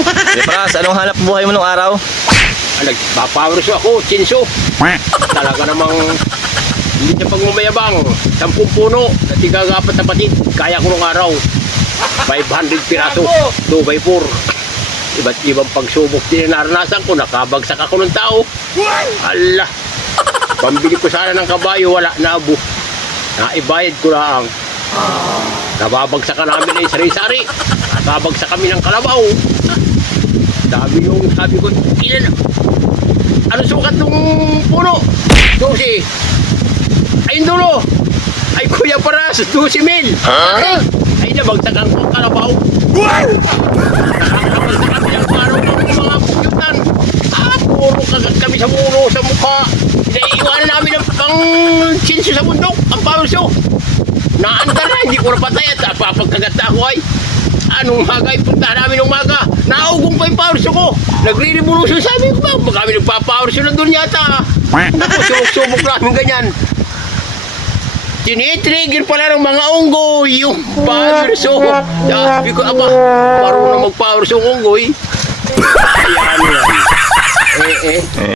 Eh, Pras, anong hanap buhay mo nung araw? Nagpa-power show ako, chinso. Talaga namang hindi na pagmamayabang. 10 puno, natiga-apat na patid. Kaya ko nung araw. 500 piraso, 2x4. Iba't ibang pagsubok din na naranasan ko. Nakabagsak ako ng tao. Ala, pambili ko sana ng kabayo, wala na abo. Naibayad ko lang. Nababagsak ka namin ng sari-sari. Nakabagsak kami ng kalabaw. Sabi ko, ilan, ano sukat nung puno? 12. Ayun dulo. Ay, Kuya Paras, 12 mil. Ay, nabagsakan ko ang kalabaw. Nakakabagsak kami ng araw ng mga pugyutan. Puro kagat kami sa mulo, sa mukha. Naiiwanan namin ang pang chinso sa bundok, ang power show. Naandar na, hindi ko napatay at papagkagat na ako ay. Anong maga, ipunta namin ng maga. Naugong pa yung power show ko. Nagre-revolution sa amin ko ba? Baka kami nagpa-power show na doon yata. Naku, sumok-sumok namin ganyan. Tinitrigger pala ng mga unggoy yung power show. Sabi ko, aba, marunong mag-power show unggoy. Ayan yan.